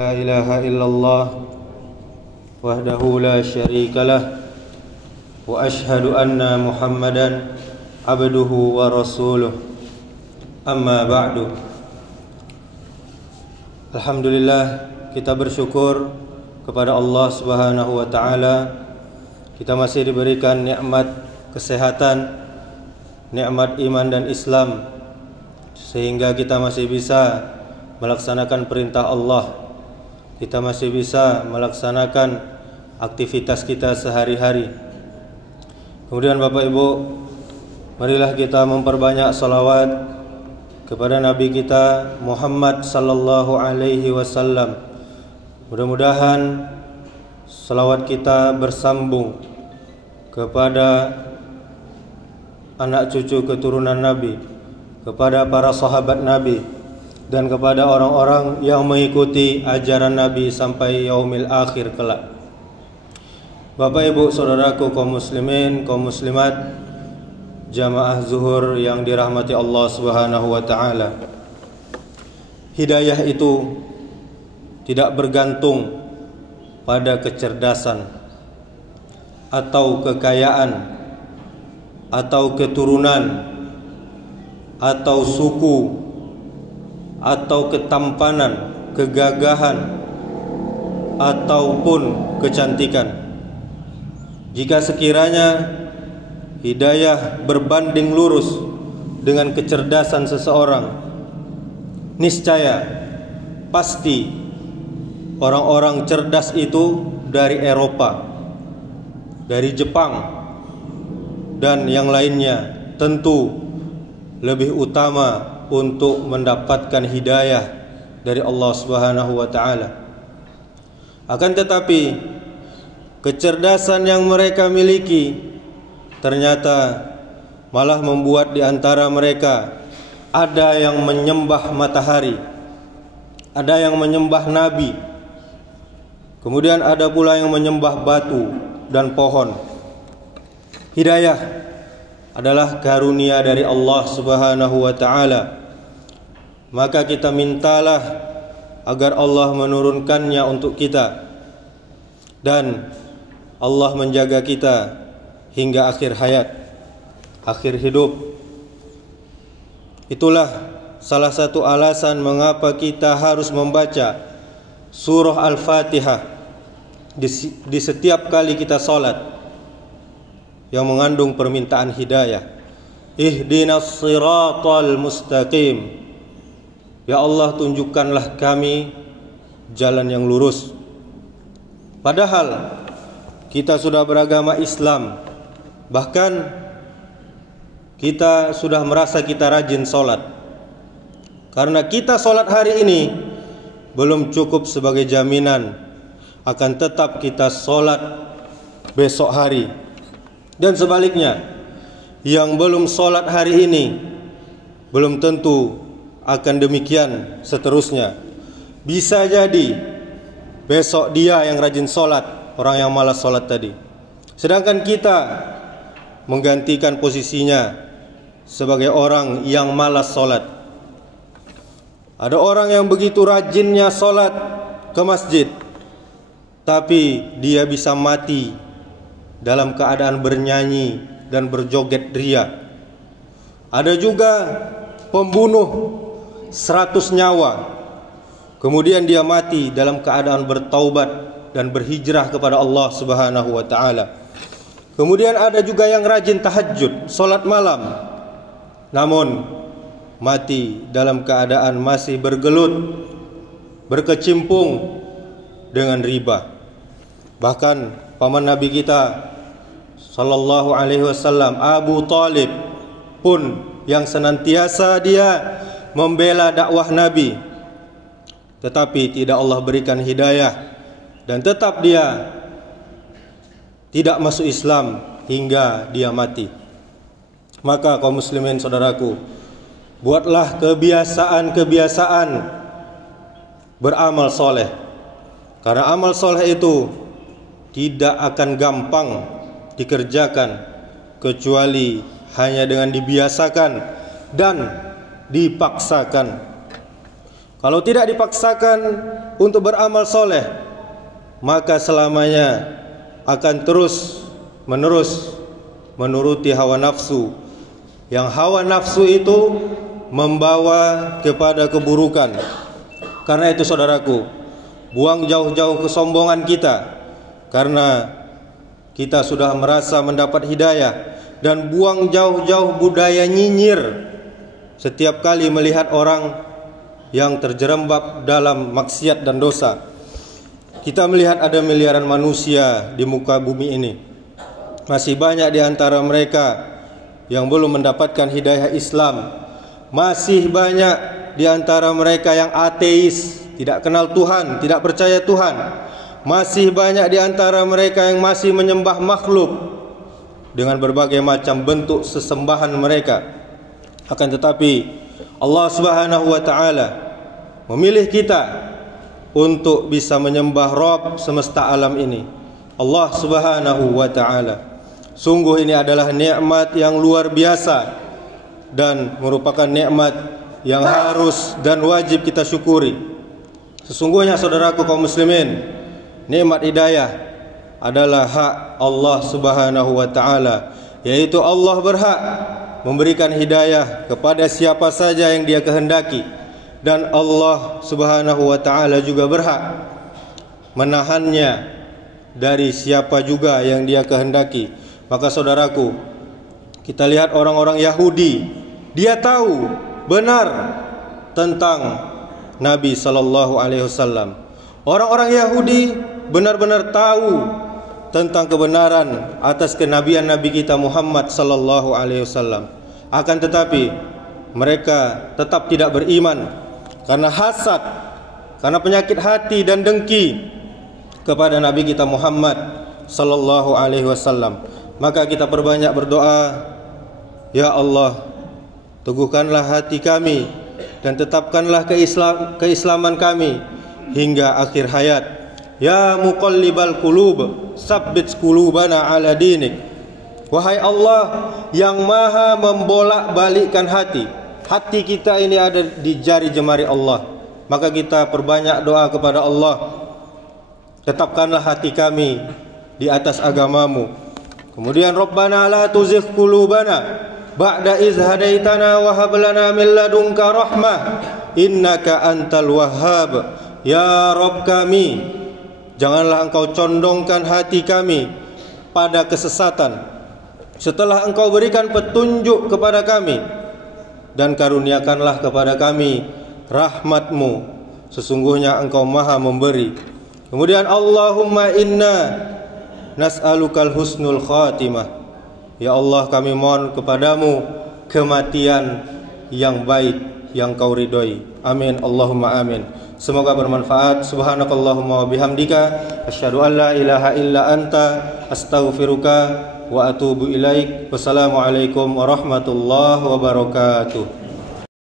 La ilaha illallah wahdahu la syarika lah wa ashhadu anna Muhammadan abduhu wa rasuluh. Amma ba'du. Alhamdulillah, kita bersyukur kepada Allah Subhanahu wa taala. Kita masih diberikan nikmat kesehatan, nikmat iman dan Islam, sehingga kita masih bisa melaksanakan perintah Allah. Kita masih bisa melaksanakan aktivitas kita sehari-hari. Kemudian Bapak Ibu, marilah kita memperbanyak salawat kepada Nabi kita Muhammad sallallahu alaihi wasallam. Mudah-mudahan salawat kita bersambung kepada anak cucu keturunan Nabi, kepada para sahabat Nabi, dan kepada orang-orang yang mengikuti ajaran Nabi sampai yaumil akhir kelak. Bapak Ibu saudaraku kaum muslimin, kaum muslimat, jamaah zuhur yang dirahmati Allah Subhanahu wa taala. Hidayah itu tidak bergantung pada kecerdasan atau kekayaan atau keturunan atau suku atau ketampanan, kegagahan ataupun kecantikan. Jika sekiranya hidayah berbanding lurus dengan kecerdasan seseorang, niscaya pasti orang-orang cerdas itu dari Eropa, dari Jepang, dan yang lainnya tentu lebih utama untuk mendapatkan hidayah dari Allah Subhanahu wa taala. Akan tetapi kecerdasan yang mereka miliki ternyata malah membuat di antara mereka ada yang menyembah matahari, ada yang menyembah nabi, kemudian ada pula yang menyembah batu dan pohon. Hidayah adalah karunia dari Allah Subhanahu wa taala. Maka kita mintalah agar Allah menurunkannya untuk kita, dan Allah menjaga kita hingga akhir hayat, akhir hidup. Itulah salah satu alasan mengapa kita harus membaca surah Al-Fatihah di setiap kali kita salat, yang mengandung permintaan hidayah. Ihdinas siratal mustaqim. Ya Allah, tunjukkanlah kami jalan yang lurus. Padahal kita sudah beragama Islam, bahkan kita sudah merasa kita rajin sholat. Karena kita sholat hari ini belum cukup sebagai jaminan akan tetap kita sholat besok hari. Dan sebaliknya, yang belum sholat hari ini belum tentu akan demikian seterusnya. Bisa jadi besok dia yang rajin sholat, orang yang malas sholat tadi, sedangkan kita menggantikan posisinya sebagai orang yang malas sholat. Ada orang yang begitu rajinnya sholat ke masjid, tapi dia bisa mati dalam keadaan bernyanyi dan berjoget ria. Ada juga pembunuh 100 nyawa, kemudian dia mati dalam keadaan bertaubat dan berhijrah kepada Allah Subhanahu wa taala. Kemudian ada juga yang rajin tahajud, salat malam, namun mati dalam keadaan masih bergelut, berkecimpung dengan riba. Bahkan paman Nabi kita sallallahu alaihi wasallam, Abu Talib pun, yang senantiasa dia membela dakwah Nabi, tetapi tidak Allah berikan hidayah, dan tetap dia tidak masuk Islam hingga dia mati. Maka kaum muslimin saudaraku, buatlah kebiasaan-kebiasaan beramal soleh, karena amal soleh itu tidak akan gampang dikerjakan kecuali hanya dengan dibiasakan dan dipaksakan. Kalau tidak dipaksakan untuk beramal soleh, maka selamanya akan terus menerus menuruti hawa nafsu. Yang hawa nafsu itu membawa kepada keburukan. Karena itu saudaraku, buang jauh-jauh kesombongan kita, karena kita sudah merasa mendapat hidayah. Dan buang jauh-jauh budaya nyinyir setiap kali melihat orang yang terjerembab dalam maksiat dan dosa. Kita melihat ada miliaran manusia di muka bumi ini. Masih banyak di antara mereka yang belum mendapatkan hidayah Islam. Masih banyak di antara mereka yang ateis, tidak kenal Tuhan, tidak percaya Tuhan. Masih banyak di antara mereka yang masih menyembah makhluk dengan berbagai macam bentuk sesembahan mereka. Akan tetapi Allah Subhanahu wa ta'ala memilih kita untuk bisa menyembah Rabb semesta alam ini, Allah Subhanahu wa ta'ala. Sungguh ini adalah nikmat yang luar biasa dan merupakan nikmat yang harus dan wajib kita syukuri. Sesungguhnya saudaraku kaum muslimin, nikmat hidayah adalah hak Allah Subhanahu wa ta'ala, yaitu Allah berhak memberikan hidayah kepada siapa saja yang Dia kehendaki, dan Allah Subhanahu wa ta'ala juga berhak menahannya dari siapa juga yang Dia kehendaki. Maka saudaraku, kita lihat orang-orang Yahudi, dia tahu benar tentang Nabi sallallahu alaihi wasallam. Orang-orang Yahudi benar-benar tahu tentang kebenaran atas kenabian Nabi kita Muhammad sallallahu alaihi wasallam. Akan tetapi mereka tetap tidak beriman karena hasad, karena penyakit hati dan dengki kepada Nabi kita Muhammad sallallahu alaihi wasallam. Maka kita perbanyak berdoa, ya Allah, teguhkanlah hati kami dan tetapkanlah keislaman kami hingga akhir hayat. Ya muqallibal qulub, tsabbit qulubana ala dinik. Wahai Allah yang maha membolak-balikkan hati, hati kita ini ada di jari jemari Allah. Maka kita perbanyak doa kepada Allah, tetapkanlah hati kami di atas agamamu. Kemudian Rabbana la tuzigh qulubana ba'da iz hadaitana wa hab lana min ladunka rahmah innaka antal wahhab. Ya Rabb kami, janganlah Engkau condongkan hati kami pada kesesatan setelah Engkau berikan petunjuk kepada kami, dan karuniakanlah kepada kami rahmat-Mu, sesungguhnya Engkau maha memberi. Kemudian Allahumma inna nas'alukal husnul khatimah. Ya Allah, kami mohon kepadamu kematian yang baik yang Kau ridhoi. Amin Allahumma amin. Semoga bermanfaat. Subhanakallahumma wa bihamdika asyhadu an la ilaha illa anta astaghfiruka wa atubu ilaik. Wassalamualaikum warahmatullahi wabarakatuh.